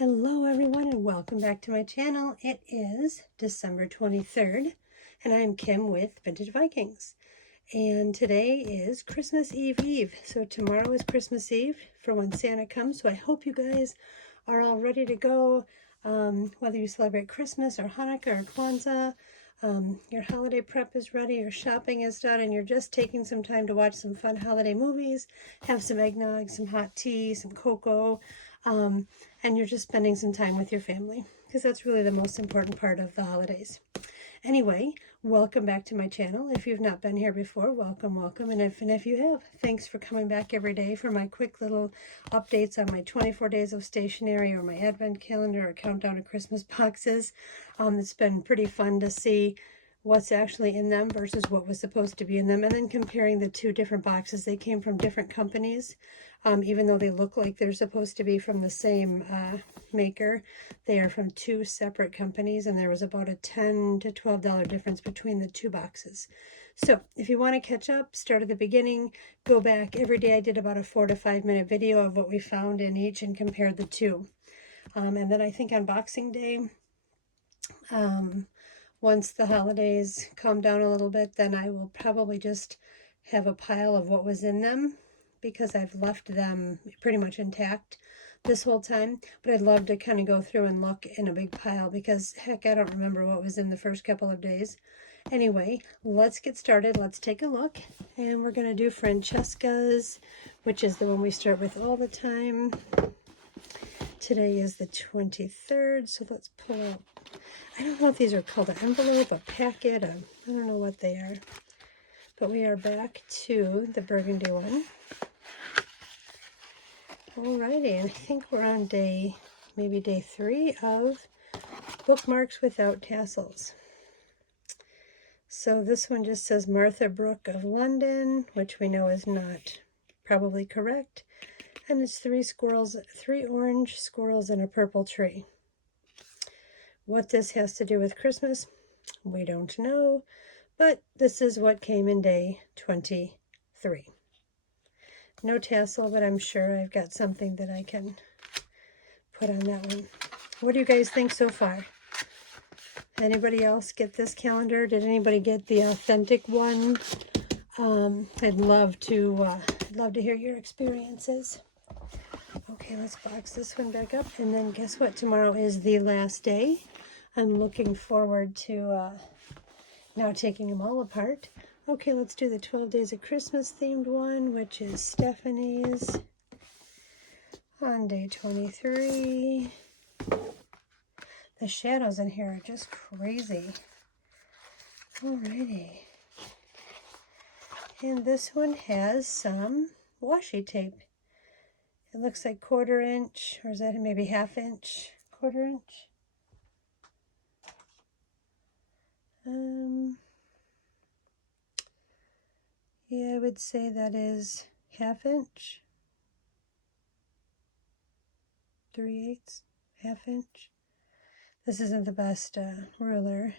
Hello everyone and welcome back to my channel. It is December 23rd and I'm Kim with Vintage Vikings. And today is Christmas Eve. So tomorrow is Christmas Eve for when Santa comes. So I hope you guys are all ready to go. Whether you celebrate Christmas or Hanukkah or Kwanzaa, your holiday prep is ready, your shopping is done, and you're just taking some time to watch some fun holiday movies, have some eggnog, some hot tea, some cocoa, and you're just spending some time with your family, because that's really the most important part of the holidays. Anyway, welcome back to my channel. If you've not been here before, welcome. And if you have, thanks for coming back every day for my quick little updates on my 24 days of stationery or my advent calendar or countdown to Christmas boxes. It's been pretty fun to see what's actually in them versus what was supposed to be in them, and then comparing the two different boxes. They came from different companies. Even though they look like they're supposed to be from the same maker, they are from two separate companies, and there was about a $10 to $12 difference between the two boxes. So if you want to catch up, start at the beginning, go back. Every day I did about a 4 to 5 minute video of what we found in each and compared the two. And then I think on Boxing Day, once the holidays calm down a little bit, then I will probably just have a pile of what was in them, because I've left them pretty much intact this whole time. But I'd love to kind of go through and look in a big pile, because heck, I don't remember what was in the first couple of days. Anyway, let's get started. Let's take a look. And we're going to do Francesca's, which is the one we start with all the time. Today is the 23rd, so let's pull up. I don't know if these are called an envelope, a packet, I don't know what they are. But we are back to the burgundy one. Alrighty, and I think we're on maybe day 3 of Bookmarks Without Tassels. So this one just says Martha Brook of London, which we know is not probably correct. And it's 3 orange squirrels and a purple tree. What this has to do with Christmas, we don't know, but this is what came in day 23. No tassel, but I'm sure I've got something that I can put on that one. What do you guys think so far? Anybody else get this calendar? Did anybody get the authentic one? I'd love to hear your experiences. Okay, let's box this one back up, and then guess what? Tomorrow is the last day. I'm looking forward to now taking them all apart. Okay, let's do the 12 Days of Christmas themed one, which is Stephanie's on day 23. The shadows in here are just crazy. Alrighty. And this one has some washi tape. It looks like 1/4 inch, or is that maybe 1/2 inch? 1/4 inch? Yeah, I would say that is 1/2 inch. 3/8, 1/2 inch. This isn't the best ruler.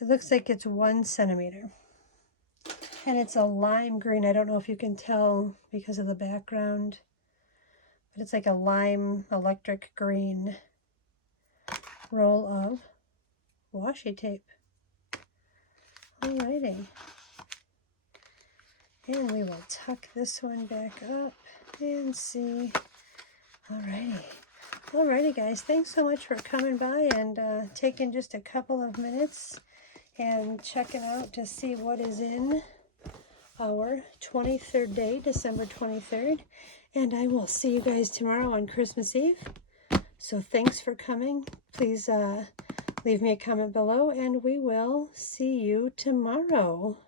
It looks like it's 1 centimeter. And it's a lime green. I don't know if you can tell because of the background, but it's like a lime electric green roll of washi tape. Alrighty. And we will tuck this one back up and see. Alrighty guys, thanks so much for coming by and taking just a couple of minutes and checking out to see what is in our 23rd day, December 23rd. And I will see you guys tomorrow on Christmas Eve. So thanks for coming. Please leave me a comment below, and we will see you tomorrow.